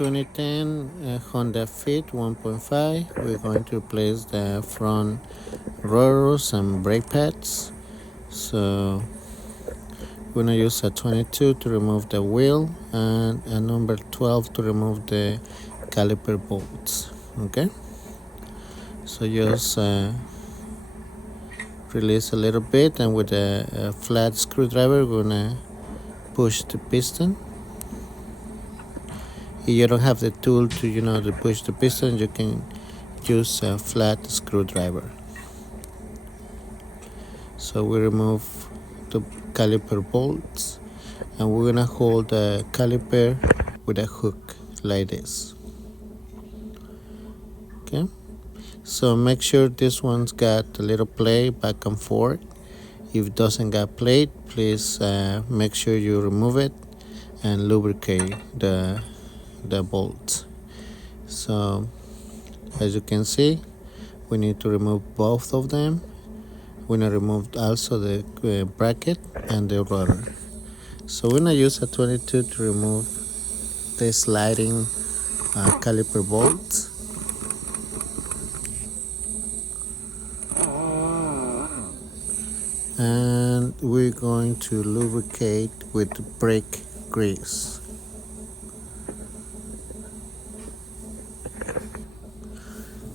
2010 Honda Fit 1.5. We're going to replace the front rotors and brake pads. So we're going to use a 22 to remove the wheel and a number 12 to remove the caliper bolts. Okay, so just release a little bit, and with a flat screwdriver we're going to push the piston. If you don't have the tool to push the piston, you can use a flat screwdriver. So we remove the caliper bolts, and we're gonna hold the caliper with a hook like this. Okay, so make sure this one's got a little play back and forth. If it doesn't got plate, please make sure you remove it and lubricate the bolts. So as you can see, we need to remove both of them. We're gonna remove also the bracket and the rotor. So we're gonna use a 22 to remove the sliding caliper bolts. And we're going to lubricate with brake grease.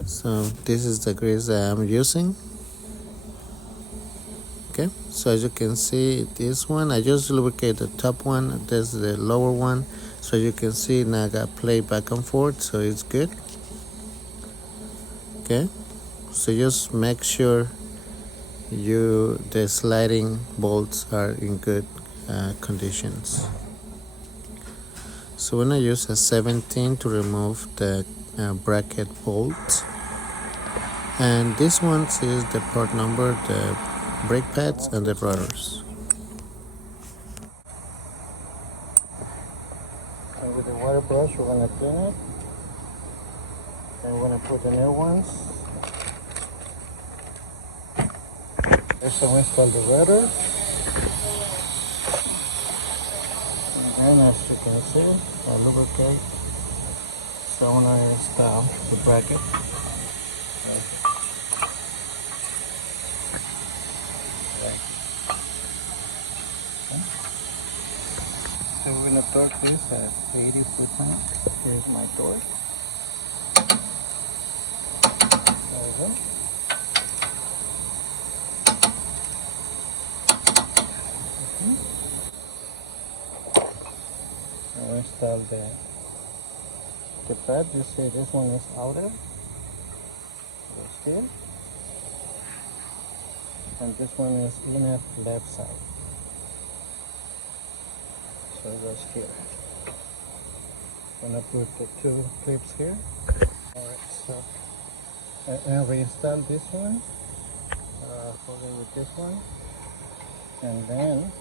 So this is the grease that I'm using. Okay, so as you can see, this one I just lubricate the top one, this is the lower one. So you can see now I got play back and forth, so it's good. Okay, so just make sure the sliding bolts are in good conditions. So we're gonna use a 17 to remove the bracket bolt, and this one is the part number, the brake pads and the rotors. And with the water brush we're gonna clean it, and we're gonna put the new ones. First I install the rotor, and then as you can see I lubricate. So when I install the bracket, so we're gonna torque this at 80 foot-pounds. Here's my torque. There we go. I'll install the pad. You see this one is outer, goes here, and this one is inner left side, so it goes here. I'm gonna put the two clips here. Alright, so and reinstall this one, hold it with this one, and then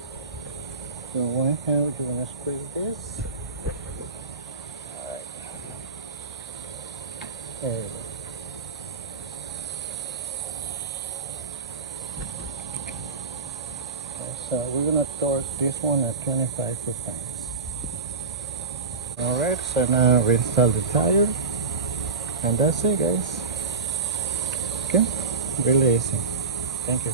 with one hand you're gonna squeeze this. Alright, there you go. So we're gonna torque this one at 25 foot-pounds. Alright, so now reinstall the tire, and that's it, guys. Okay, really easy. Thank you.